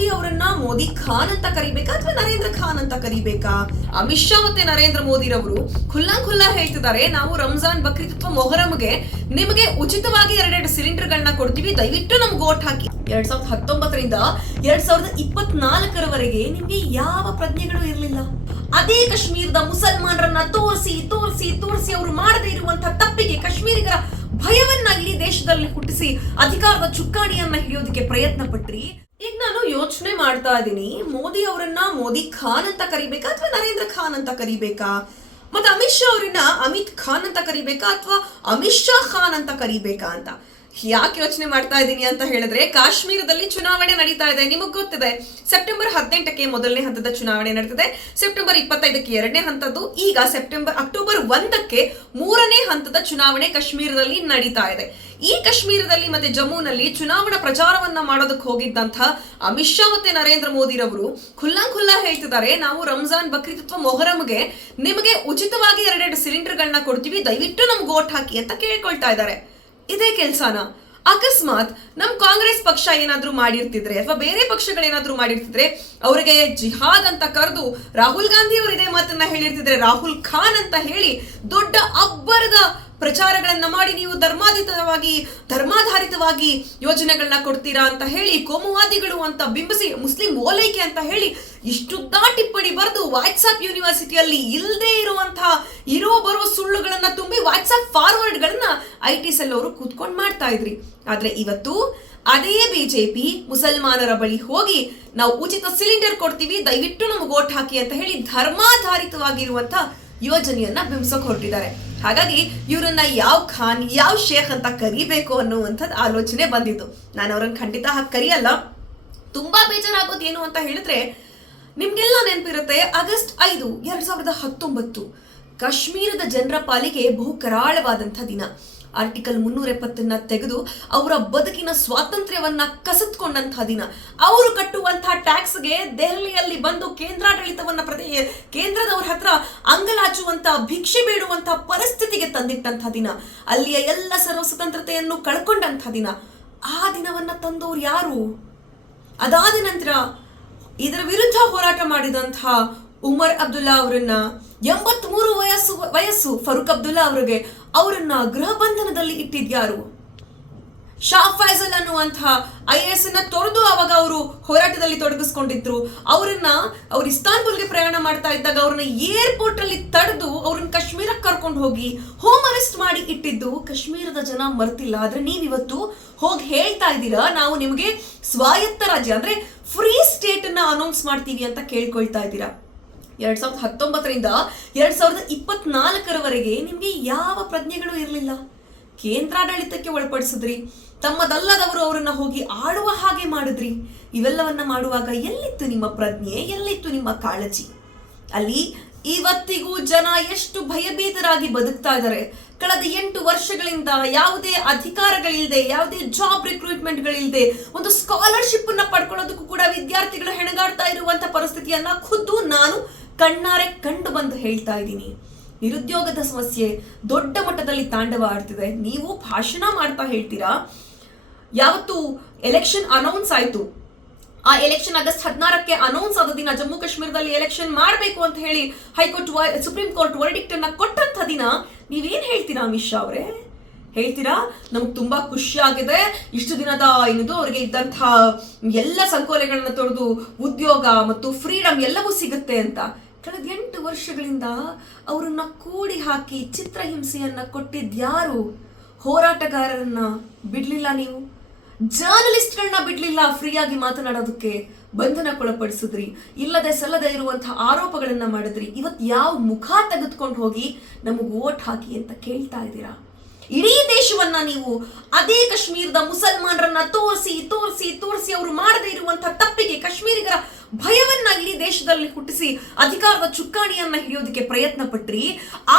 ಮೋದಿ ಅವರನ್ನ ಮೋದಿ ಖಾನ್ ಅಂತ ಕರಿಬೇಕಾ ಅಥವಾ ನರೇಂದ್ರ ಖಾನ್ ಅಂತ ಕರಿಬೇಕಾ? ಅಮಿತ್ ಶಾ ಮತ್ತೆ ನರೇಂದ್ರ ಮೋದಿರವರು ಖುಲ್ಲಾ ಖುಲ್ಲಾ ಹೇಳ್ತಿದ್ದಾರೆ. ನಾವು ರಂಜಾನ್ ಬಕ್ರೀದ್ ಅಥವಾ ಮೊಹರಂಗೆ ನಿಮಗೆ ಉಚಿತವಾಗಿ ಎರಡೆರಡು ಸಿಲಿಂಡರ್ಗಳನ್ನ ಕೊಡ್ತೀವಿ. ದಯವಿಟ್ಟು ನಮ್ಗೆ ಓಟ್ ಹಾಕಿ. ಎರಡ್ ಸಾವಿರದ ಹತ್ತೊಂಬತ್ತರಿಂದ ಎರಡ್ ಸಾವಿರದ ಇಪ್ಪತ್ನಾಲ್ಕರವರೆಗೆ ನಿಮ್ಗೆ ಯಾವ ಪ್ರಜ್ಞೆಗಳು ಇರಲಿಲ್ಲ. ಅದೇ ಕಾಶ್ಮೀರದ ಮುಸಲ್ಮಾನರನ್ನ ತೋರಿಸಿ ತೋರಿಸಿ ತೋರಿಸಿ ಅವರು ಮಾಡದೇ ಇರುವಂತಹ ತಪ್ಪಿಗೆ ಕಾಶ್ಮೀರಿಗರ ಭಯವನ್ನ ಇಡೀ ದೇಶದಲ್ಲಿ ಹುಟ್ಟಿಸಿ ಅಧಿಕಾರದ ಚುಕ್ಕಾಣಿಯನ್ನ ಹಿಡಿಯೋದಕ್ಕೆ ಪ್ರಯತ್ನ ಪಟ್ರಿ ಈಗ ಯೋಚನೆ ಮಾಡ್ತಾ ಇದ್ದೀನಿ ಮೋದಿ ಅವರನ್ನ ಮೋದಿ ಖಾನ್ ಅಂತ ಕರಿಬೇಕಾ ಅಥವಾ ನರೇಂದ್ರ ಖಾನ್ ಅಂತ ಕರಿಬೇಕಾ? ಮತ್ತೆ ಅಮಿತ್ ಶಾ ಅವರನ್ನ ಅಮಿತ್ ಖಾನ್ ಅಂತ ಕರಿಬೇಕಾ ಅಥವಾ ಅಮಿತ್ ಶಾ ಖಾನ್ ಅಂತ ಕರಿಬೇಕಾ ಅಂತ? ಯಾಕೆ ಯೋಚನೆ ಮಾಡ್ತಾ ಇದ್ದೀನಿ ಅಂತ ಹೇಳಿದ್ರೆ, ಕಾಶ್ಮೀರದಲ್ಲಿ ಚುನಾವಣೆ ನಡೀತಾ ಇದೆ. ನಿಮಗ್ ಗೊತ್ತಿದೆ, ಸೆಪ್ಟೆಂಬರ್ ಹದಿನೆಂಟಕ್ಕೆ ಮೊದಲನೇ ಹಂತದ ಚುನಾವಣೆ ನಡೆದಿದೆ ಸೆಪ್ಟೆಂಬರ್ ಇಪ್ಪತ್ತೈದಕ್ಕೆ ಎರಡನೇ ಹಂತದ್ದು. ಈಗ ಸೆಪ್ಟೆಂಬರ್ ಅಕ್ಟೋಬರ್ ಒಂದಕ್ಕೆ ಮೂರನೇ ಹಂತದ ಚುನಾವಣೆ ಕಾಶ್ಮೀರದಲ್ಲಿ ನಡೀತಾ ಇದೆ. ಈ ಕಾಶ್ಮೀರದಲ್ಲಿ ಮತ್ತೆ ಜಮ್ಮುನಲ್ಲಿ ಚುನಾವಣಾ ಪ್ರಚಾರವನ್ನ ಮಾಡೋದಕ್ಕೆ ಹೋಗಿದ್ದಂತ ಅಮಿತ್ ಶಾ ಮತ್ತೆ ನರೇಂದ್ರ ಮೋದಿರವರು ಖುಲ್ಲಾ ಖುಲ್ಲಾ ಹೇಳ್ತಿದ್ದಾರೆ, ನಾವು ರಂಜಾನ್ ಬಕ್ರೀದ್ ಅಥವಾ ಮೊಹರಂಗೆ ನಿಮಗೆ ಉಚಿತವಾಗಿ ಎರಡೆರಡು ಸಿಲಿಂಡರ್ಗಳನ್ನ ಕೊಡ್ತೀವಿ, ದಯವಿಟ್ಟು ನಮ್ಗೆ ಓಟ್ ಹಾಕಿ ಅಂತ ಕೇಳ್ಕೊಳ್ತಾ ಇದ್ದಾರೆ. ಇದೇ ಕೆಲಸನ. ಅಕಸ್ಮಾತ್ ನಮ್ ಕಾಂಗ್ರೆಸ್ ಪಕ್ಷ ಏನಾದ್ರೂ ಮಾಡಿರ್ತಿದ್ರೆ ಅಥವಾ ಬೇರೆ ಪಕ್ಷಗಳೇನಾದ್ರೂ ಮಾಡಿರ್ತಿದ್ರೆ ಅವರಿಗೆ ಜಿಹಾದ್ ಅಂತ ಕರೆದು ರಾಹುಲ್ ಗಾಂಧಿ ಅವರು ಇದೇ ಮಾತನ್ನ ಹೇಳಿರ್ತಿದ್ರೆ ರಾಹುಲ್ ಖಾನ್ ಅಂತ ಹೇಳಿ ದೊಡ್ಡ ಅಬ್ಬರದ ಪ್ರಚಾರಗಳನ್ನ ಮಾಡಿ ನೀವು ಧರ್ಮಾಧಿತವಾಗಿ, ಧರ್ಮಾಧಾರಿತವಾಗಿ ಯೋಜನೆಗಳನ್ನ ಕೊಡ್ತೀರಾ ಅಂತ ಹೇಳಿ, ಕೋಮುವಾದಿಗಳು ಅಂತ ಬಿಂಬಿಸಿ, ಮುಸ್ಲಿಂ ಓಲೈಕೆ ಅಂತ ಹೇಳಿ ಇಷ್ಟುದ್ದ ಟಿಪ್ಪಣಿ ಬರೆದು ವಾಟ್ಸಾಪ್ ಯೂನಿವರ್ಸಿಟಿಯಲ್ಲಿ ಇಲ್ಲದೆ ಇರುವಂತಹ ಇರೋ ಬರೋ ಸುಳ್ಳುಗಳನ್ನ ತುಂಬಿ ವಾಟ್ಸಾಪ್ ಫಾರ್ವರ್ಡ್ಗಳನ್ನ ಐ ಟಿ ಸೆಲ್ ಅವರು ಕೂತ್ಕೊಂಡು ಮಾಡ್ತಾ ಇದ್ರಿ. ಆದ್ರೆ ಇವತ್ತು ಅದೇ ಬಿಜೆಪಿ ಮುಸಲ್ಮಾನರ ಬಳಿ ಹೋಗಿ ನಾವು ಉಚಿತ ಸಿಲಿಂಡರ್ ಕೊಡ್ತೀವಿ, ದಯವಿಟ್ಟು ನಮ್ಗೆ ಓಟ್ ಹಾಕಿ ಅಂತ ಹೇಳಿ ಧರ್ಮಾಧಾರಿತವಾಗಿರುವಂತ ಯೋಜನೆಯನ್ನ ಬಿಂಬಿಸೋಕೆ ಹೊರಟಿದ್ದಾರೆ. ಹಾಗಾಗಿ ಇವರನ್ನ ಯಾವ ಖಾನ್, ಯಾವ ಶೇಖ್ ಅಂತ ಕರಿಬೇಕು ಅನ್ನುವಂಥದ್ದು ಆಲೋಚನೆ ಬಂದಿತ್ತು ನಾನು ಅವ್ರನ್ನ ಖಂಡಿತ ಹಾಗೆ ಕರಿಯಲ್ಲ. ತುಂಬಾ ಬೇಜಾರಾಗೋದು ಏನು ಅಂತ ಹೇಳಿದ್ರೆ, ನಿಮ್ಗೆಲ್ಲ ನೆನಪಿರುತ್ತೆ, ಆಗಸ್ಟ್ ಐದು, ಎರಡ್ ಸಾವಿರದ ಹತ್ತೊಂಬತ್ತು, ಕಾಶ್ಮೀರದ ಜನರ ಪಾಲಿಗೆ ಬಹು ಕರಾಳವಾದಂಥ ದಿನ. ಆರ್ಟಿಕಲ್ ಮುನ್ನೂರ ಎಪ್ಪತ್ತನ್ನ ತೆಗೆದು ಅವರ ಬದುಕಿನ ಸ್ವಾತಂತ್ರ್ಯವನ್ನ ಕಸತ್ಕೊಂಡಂತಹ ದಿನ. ಅವರು ಕಟ್ಟುವಂತಹ ಟ್ಯಾಕ್ಸ್ಗೆ ದೆಹಲಿಯಲ್ಲಿ ಬಂದು ಕೇಂದ್ರಾಡಳಿತವನ್ನ ಪ್ರತಿ ಕೇಂದ್ರದವ್ರ ಹತ್ರ ಅಂಗಲಾಚುವಂತ ಭಿಕ್ಷೆ ಬೇಡುವಂತಹ ಪರಿಸ್ಥಿತಿಗೆ ತಂದಿಟ್ಟಂತಹ ದಿನ. ಅಲ್ಲಿಯ ಎಲ್ಲ ಸರ್ವ ಸ್ವತಂತ್ರತೆಯನ್ನು ಕಳ್ಕೊಂಡಂತಹ ದಿನ. ಆ ದಿನವನ್ನ ತಂದವರು ಯಾರು? ಅದಾದ ನಂತರ ಇದರ ವಿರುದ್ಧ ಹೋರಾಟ ಮಾಡಿದಂತಹ ಉಮರ್ ಅಬ್ದುಲ್ಲಾ ಅವರನ್ನ, ಎಂಬತ್ಮೂರು ವಯಸ್ಸು ವಯಸ್ಸು ಫರೂಕ್ ಅಬ್ದುಲ್ಲಾ ಅವರಿಗೆ ಅವರನ್ನ ಗೃಹ ಬಂಧನದಲ್ಲಿ ಇಟ್ಟಿದ್ಯಾರು? ಶಾ ಫೈಜಲ್ ಅನ್ನುವಂತಹ ಐ ಎಸ್ ಅನ್ನ ತೊರೆದು ಅವಾಗ ಅವರು ಹೋರಾಟದಲ್ಲಿ ತೊಡಗಿಸ್ಕೊಂಡಿದ್ರು. ಅವರನ್ನ ಅವ್ರು ಇಸ್ತಾನ್ಬುಲ್ಗೆ ಪ್ರಯಾಣ ಮಾಡ್ತಾ ಇದ್ದಾಗ ಅವ್ರನ್ನ ಏರ್ಪೋರ್ಟ್ ಅಲ್ಲಿ ತಡೆದು ಅವ್ರನ್ನ ಕಾಶ್ಮೀರಕ್ಕೆ ಕರ್ಕೊಂಡು ಹೋಗಿ ಹೋಮ್ ಅರೆಸ್ಟ್ ಮಾಡಿ ಇಟ್ಟಿದ್ದು. ಕಾಶ್ಮೀರದ ಜನ ಮರ್ತಿಲ್ಲ, ಆದ್ರೆ ನೀವಿವತ್ತು ಹೋಗಿ ಹೇಳ್ತಾ ಇದ್ದೀರಾ? ನಾವು ನಿಮಗೆ ಸ್ವಾಯತ್ತ ರಾಜ್ಯ, ಅಂದ್ರೆ ಫ್ರೀ ಸ್ಟೇಟ್ ಅನ್ನ ಅನೌನ್ಸ್ ಮಾಡ್ತೀವಿ ಅಂತ ಕೇಳ್ಕೊಳ್ತಾ ಇದ್ದೀರಾ? ಎರಡ್ ಸಾವಿರದ ಹತ್ತೊಂಬತ್ತರಿಂದ ಎರಡ್ ಸಾವಿರದ ಇಪ್ಪತ್ನಾಲ್ಕರವರೆಗೆ ನಿಮ್ಗೆ ಯಾವ ಪ್ರಜ್ಞೆಗಳು ಇರಲಿಲ್ಲ. ಕೇಂದ್ರಾಡಳಿತಕ್ಕೆ ಒಳಪಡಿಸಿದ್ರಿ. ತಮ್ಮದಲ್ಲದವರು ಅವರನ್ನ ಹೋಗಿ ಆಡುವ ಹಾಗೆ ಮಾಡಿದ್ರಿ. ಇವೆಲ್ಲವನ್ನ ಮಾಡುವಾಗ ಎಲ್ಲಿತ್ತು ನಿಮ್ಮ ಪ್ರಜ್ಞೆ? ಎಲ್ಲಿತ್ತು ನಿಮ್ಮ ಕಾಳಜಿ? ಅಲ್ಲಿ ಇವತ್ತಿಗೂ ಜನ ಎಷ್ಟು ಭಯಭೀತರಾಗಿ ಬದುಕ್ತಾ ಇದ್ದಾರೆ. ಕಳೆದ ಎಂಟು ವರ್ಷಗಳಿಂದ ಯಾವುದೇ ಅಧಿಕಾರಗಳಿಲ್ಲದೆ, ಯಾವುದೇ ಜಾಬ್ ರಿಕ್ರೂಟ್ಮೆಂಟ್ಗಳಿಲ್ಲದೆ, ಒಂದು ಸ್ಕಾಲರ್ಶಿಪ್ ಅನ್ನ ಪಡ್ಕೊಳ್ಳೋದಕ್ಕೂ ಕೂಡ ವಿದ್ಯಾರ್ಥಿಗಳು ಹೆಣಗಾಡ್ತಾ ಇರುವಂತ ಪರಿಸ್ಥಿತಿಯನ್ನ ಖುದ್ದು ನಾನು ಕಣ್ಣಾರೆ ಕಂಡು ಬಂದು ಹೇಳ್ತಾ ಇದ್ದೀನಿ. ನಿರುದ್ಯೋಗದ ಸಮಸ್ಯೆ ದೊಡ್ಡ ಮಟ್ಟದಲ್ಲಿ ತಾಂಡವ ಆಡ್ತಿದೆ. ನೀವು ಭಾಷಣ ಮಾಡ್ತಾ ಹೇಳ್ತೀರಾ? ಯಾವತ್ತು ಎಲೆಕ್ಷನ್ ಅನೌನ್ಸ್ ಆಯ್ತು. ಆ ಎಲೆಕ್ಷನ್ ಆಗಸ್ಟ್ ಹದಿನಾರಕ್ಕೆ ಅನೌನ್ಸ್ ಆದ ದಿನ ಜಮ್ಮು ಕಾಶ್ಮೀರದಲ್ಲಿ ಎಲೆಕ್ಷನ್ ಮಾಡಬೇಕು ಅಂತ ಹೇಳಿ ಹೈಕೋರ್ಟ್ ಸುಪ್ರೀಂ ಕೋರ್ಟ್ ವರ್ಡಿಕ್ಟ್ ಅನ್ನ ಕೊಟ್ಟಂತ ದಿನ ನೀವೇನ್ ಹೇಳ್ತೀರಾ ಅಮಿತ್ ಶಾ ಅವರೇ? ಹೇಳ್ತೀರಾ? ನಮ್ಗೆ ತುಂಬಾ ಖುಷಿ ಆಗಿದೆ. ಇಷ್ಟು ದಿನದ ಏನಿದು, ಅವರಿಗೆ ಇದ್ದಂತಹ ಎಲ್ಲ ಸಂಕೋಲೆಗಳನ್ನ ತೊಡೆದು ಉದ್ಯೋಗ ಮತ್ತು ಫ್ರೀಡಮ್ ಎಲ್ಲವೂ ಸಿಗುತ್ತೆ ಅಂತ. ವರ್ಷಗಳಿಂದ ಅವರನ್ನ ಕೂಡಿ ಹಾಕಿ ಚಿತ್ರಹಿಂಸೆಯನ್ನ ಕೊಟ್ಟಿದ್ಯಾರು? ಹೋರಾಟಗಾರರನ್ನ ಬಿಡಲಿಲ್ಲ ನೀವು? ಜರ್ನಲಿಸ್ಟ್ಗಳನ್ನ ಬಿಡ್ಲಿಲ್ಲ ಫ್ರೀಯಾಗಿ ಮಾತನಾಡೋದಕ್ಕೆ ಬಂಧನಕ್ಕೊಳಪಡಿಸಿದ್ರಿ. ಇಲ್ಲದೆ ಸಲ್ಲದೆ ಇರುವಂತಹ ಆರೋಪಗಳನ್ನ ಮಾಡಿದ್ರಿ. ಇವತ್ ಯಾವ ಮುಖ ತೆಗೆದುಕೊಂಡು ಹೋಗಿ ನಮಗೆ ಓಟ್ ಹಾಕಿ ಅಂತ ಕೇಳ್ತಾ ಇದ್ದೀರಾ? ಇಡೀ ದೇಶವನ್ನ ನೀವು ಅದೇ ಕಾಶ್ಮೀರದ ಮುಸಲ್ಮಾನರನ್ನ ತೋರಿಸಿ ತೋರಿಸಿ ತೋರಿಸಿ ಅವರು ಮಾಡದೇ ಇರುವಂತಹ ತಪ್ಪಿಗೆ ಕಾಶ್ಮೀರಿಗರ ಭಯವನ್ನ ಇಡೀ ದೇಶದಲ್ಲಿ ಹುಟ್ಟಿಸಿ ಅಧಿಕಾರದ ಚುಕ್ಕಾಣಿಯನ್ನ ಹಿಡಿಯೋದಕ್ಕೆ ಪ್ರಯತ್ನ ಪಟ್ರಿ.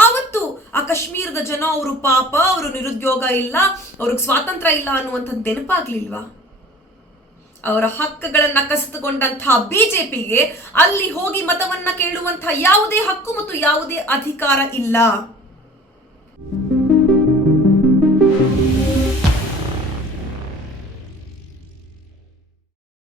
ಆವತ್ತು ಆ ಕಾಶ್ಮೀರದ ಜನ ಅವರು ಪಾಪ, ಅವರು ನಿರುದ್ಯೋಗ ಇಲ್ಲ, ಅವ್ರಿಗೆ ಸ್ವಾತಂತ್ರ್ಯ ಇಲ್ಲ ಅನ್ನುವಂಥದ್ದು ನೆನಪಾಗ್ಲಿಲ್ವಾ? ಅವರ ಹಕ್ಕುಗಳನ್ನ ಕಸಿದುಕೊಂಡಂತಹ ಬಿಜೆಪಿಗೆ ಅಲ್ಲಿ ಹೋಗಿ ಮತವನ್ನ ಕೇಳುವಂತಹ ಯಾವುದೇ ಹಕ್ಕು ಮತ್ತು ಯಾವುದೇ ಅಧಿಕಾರ ಇಲ್ಲ.